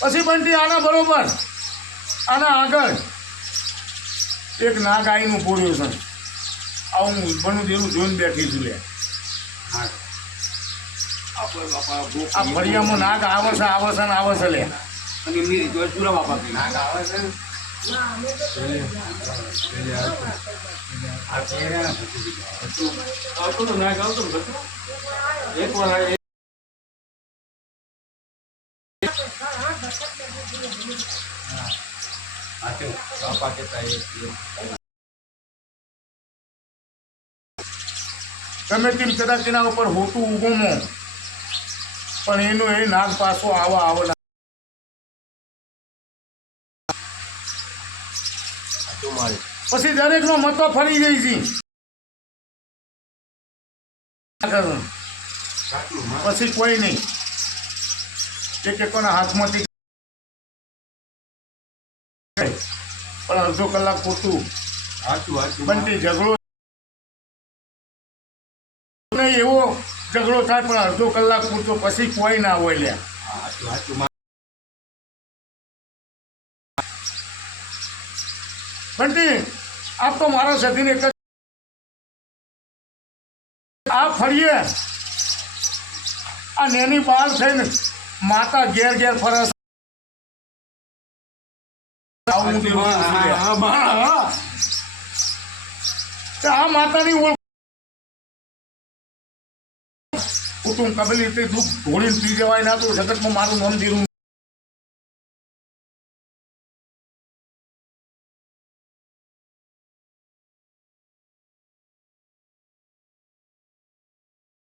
પછી બંટી આના બરોબર આના આગળ એક નાગ આવીનું પોર્યું છે. આવું બનું જેવું જોઈને બેઠી છું લે. આ ફળિયામાં નાગ આવે છે ને આવે છે લે. ગમે તેમ કદાચ તેના ઉપર હોતું ઊભોમાં પણ એનો એ નાગ પાછો આવો પછી દરેકનો મતો ફરી જાય છે. પછી કોઈ નહીં એક કોના હાથમાંથી પણ અડધો કલાક પૂરતું બંટી ઝઘડો નહીં, એવો ઝઘડો થાય પણ અડધો કલાક પૂરતો પછી કોઈ ના હોય લ્યા. બંટી આપ તો મારા સધીને એક જ આ ફરીએ આ નેની બાળ થઈને માતા ઘેર ઘેર ફરસ આ માતાની ઓળખ કુટુંબ કબલી દુઃખ ઢોળીને પી જવાય ના તો જગતમાં મારું નામ દીધું